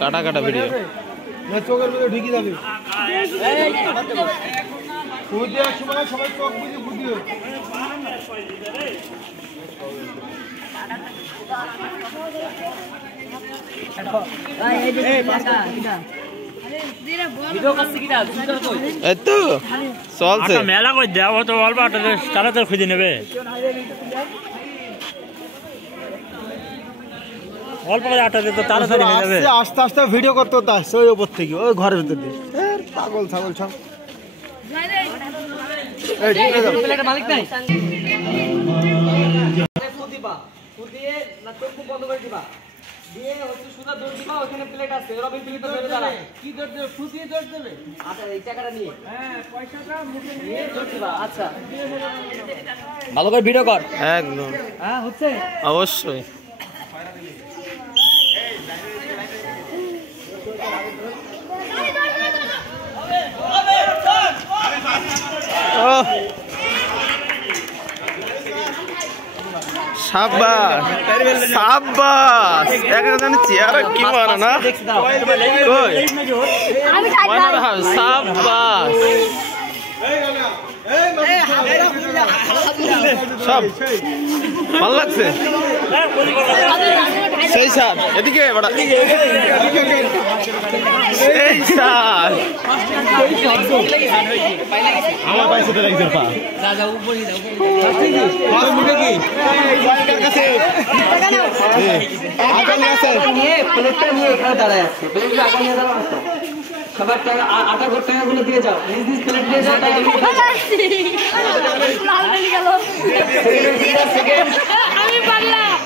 কাটা কাটা ভিডিও চোখের মধ্যে ঢুকে যাবে সময় সবাই চোখ বুঝে বুঝিও মেলা করে দেওয়া তো অল্প তারা তো খুঁজে নেবে অল্প করে আটা দিতে তাড়াতাড়ি হয়ে যাবে আস্তে আস্তে ভিডিও করতে হতো আসছে ওই ওপর থেকে ওই ঘরের ভিতর দিয়ে পাগল ছাগল সব মালিক নাই দিয়ে হচ্ছে সুদা দৌড় দিবা ওখানে প্লেট আছে রবিন প্লেট তো ধরে দাঁড়া কি দৌড় দেবে ফুটিয়ে দৌড় দেবে আচ্ছা এই টাকাটা নিয়ে হ্যাঁ পয়সাটা মুখে নিয়ে দৌড় দিবা আচ্ছা ভালো করে ভিডিও কর একদম হ্যাঁ হচ্ছে অবশ্যই সাবাস সাবাস একজন চেয়ার কি মারা না কই সাবাস সব ভালো লাগছে সেই স্যার এদিকে বড়া এই স্যার আমার পাইছে তো একজন পা যা যা উপরে যাও আর মুখে কি বাইরের কাছে আগান আছে নিয়ে প্লেটটা নিয়ে এখানে দাঁড়ায় আছে প্লেটটা আগে নিয়ে দাঁড়াও সবার টাকা 8 টাকাগুলো দিয়ে যাও নিজ প্লেট দিয়ে যাও লাল হয়ে গেল আমি পারলাম